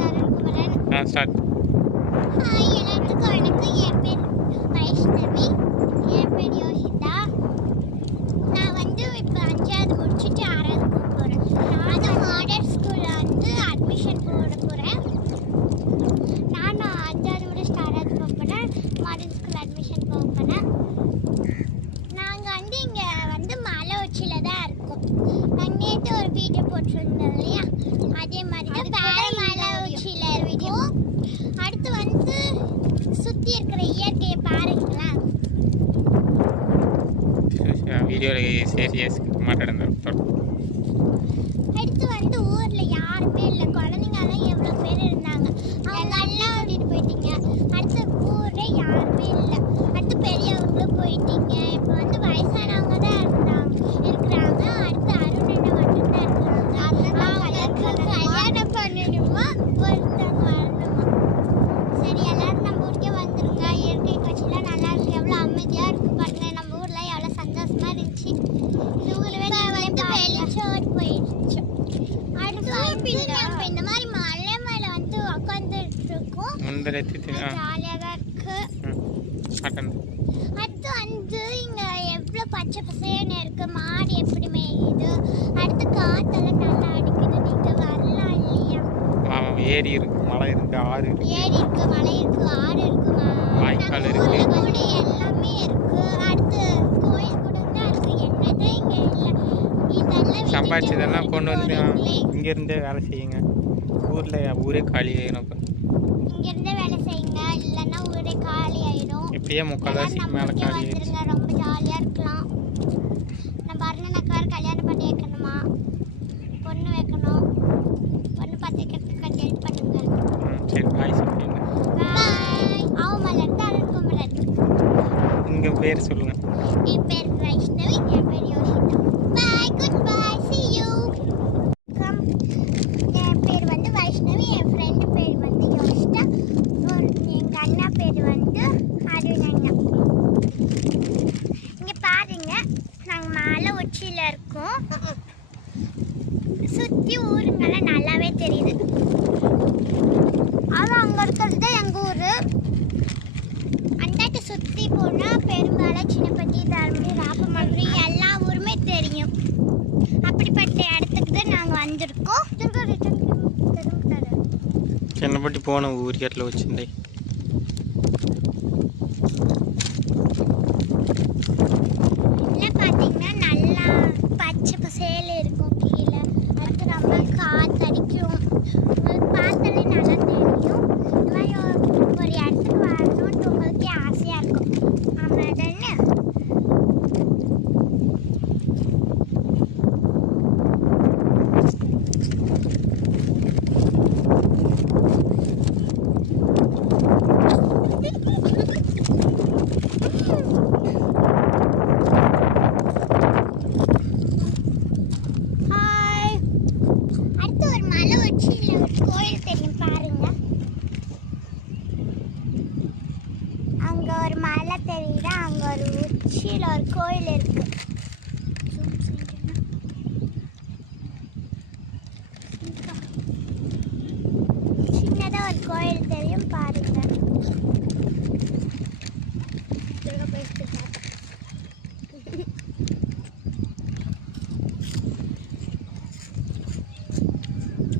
தருண்குமரன். Start. Hi எல்லாத்துக்கும் வணக்கம். என் பேர் வைஷ்ணவி. என் பேர் யோகிதா. நான் வந்து இப்போ 5வது முடிச்சுட்டு 6வது போக போகிறேன். அது மாடல் ஸ்கூலில் வந்து அட்மிஷன் போட போகிறேன். நானும் 5வது முடிச்சுட்டு 6வது போக போகிறேன். மாடல் ஸ்கூல் அட்மிஷன் போக போகிறேன். நாங்கள் வந்து இங்கே வந்து மலை உச்சியில் தான் இருக்கோம். நான் நேற்று ஒரு வீடியோ போட்டிருந்தோம் இல்லையா, அதே மாதிரி தான் வேறு மலை உச்சியில் வீடியோ. அடுத்து வந்து சுற்றி இருக்கிற இயற்கையை பாருங்களேன். வீடியோவில் சீரியஸ் மாட்டாடுங்க. அடுத்து வந்து ஊரில் யாருமே இல்லை, குழந்தைங்கலாம் எவ்வளோ பேர் இருந்தாங்க, அவங்க எல்லாம் ஓடிட்டு போயிட்டீங்க. அடுத்து ஊரில் யாருமே இல்லை. அடுத்து பெரியவங்களும் போயிட்டீங்க. இப்போ வந்து வயசானவங்க தான் இருக்கிறாங்க. அடுத்து அருணனை மட்டும்தான் இருக்கிறாங்க. அவங்களுக்கு கல்யாணம் பண்ணணுமா, ஒருத்தவங்க வரணுமா. சரி, எல்லாரும் நம்ம ஊருக்கே வந்துருங்க. இயற்கை காட்சிலாம் நல்லா இருக்கு, எவ்வளோ அமைதியாக இருக்கு பாருங்க. நம்ம ஊரில் எவ்வளோ சந்தோஷமா இருந்துச்சு. இந்த ஊர்ல வந்து வெளிச்சோடி போயிடுச்சு. அடுத்து நம்ம இந்த மாதிரி மலை மேலே வந்து உட்காந்துட்டு இருக்கோம். ஜாலியாக தான் இருக்கு. அடுத்து வந்து இங்கே எவ்வளோ பச்சை பசேன்னு இருக்கு, மாடு எப்படி மேயுது. அடுத்து காத்தெல்லாம் நல்லா அடிக்குது. நீங்கள் வரலாம் இல்லையா? ஏரி இருக்கு, மலை இருக்கு, ஆறு இருக்கு. ஏரி இருக்கு, மலை இருக்கு, ஆறு இருக்கு, வாய்க்கால் இருக்கு, கூட எல்லாமே இருக்கு. அடுத்து கோயில் கூட தான் இருக்கு. என்னதான் இங்க இல்ல, இதெல்லாம் சம்பாதிச்சதெல்லாம் கொண்டு வந்து இங்க இருந்தே வேலை செய்யுங்க. ஊரே காலி ஆயிடும். இங்க இருந்தே வேலை செய்யுங்க, இல்லைன்னா ஊரே காலி ஆயிடும். இப்படியே முக்கால்வாசிக்கு மேல காலி வந்துருங்க, ரொம்ப ஜாலியா இருக்கலாம். நம்ம அருணனக்கார் கல்யாணம் பண்ணி வைக்கணுமா, பொண்ணு வைக்கணும். பொண்ணு பார்த்து வைக்கிறதுக்கு ஹெல்ப் பண்ணுங்க. சரி, பாய் சொல்லுங்க. பாய். ஆவுமலர் தருண்குமரன். உங்க பேர் சொல்லுங்க. என் பேர் வைஷ்ணவி. என் பேர் யோகிதா. பாய், குட் பாய், see you. என் பேர் வந்து வைஷ்ணவி. என் ஃப்ரெண்டு பேர் வந்து யோகிதா. எங்க அண்ணா பேர் வந்து அருணண்ணா. இங்க பாருங்க, நாங்க மலை உச்சியில இருக்கோம். சுத்தி ஊருங்கெல்லாம் நல்லாவே தெரியுது. அது அங்க இருக்கிறது தான் எங்க ஊரு. அந்தாட்ட சுற்றி போனால் பெரும்பாலும் சின்னப்பட்டி, தருமபுரி, ராப்பமங்கரி எல்லா ஊருமே தெரியும். அப்படிப்பட்ட இடத்துக்கு தான் நாங்கள் வந்திருக்கோம். சின்னப்பட்டி போன ஊர் இடத்துல வச்சுருந்தே. இல்லை பார்த்தீங்கன்னா நல்லா பச்சை பசேல் இருக்கும் கீழே. அடுத்து ரொம்ப காற்றடிக்கும். உங்களுக்கு பார்த்தாலே நல்லா தெரியும். இந்த மாதிரி ஒரு இடத்துக்கு வரணும்னு உங்களுக்கே ஆசையாக இருக்கும். ஆமாம் தானே? ஹாய். அடுத்து ஒரு மலை உச்சியில் ஒரு கோயில் தெரியும் பாருங்க. அங்க ஒரு மலை தெரியுதா, அங்க ஒரு உச்சியில் ஒரு கோயில் இருக்கு. சின்னதா ஒரு கோயில் தெரியும் பாருங்க.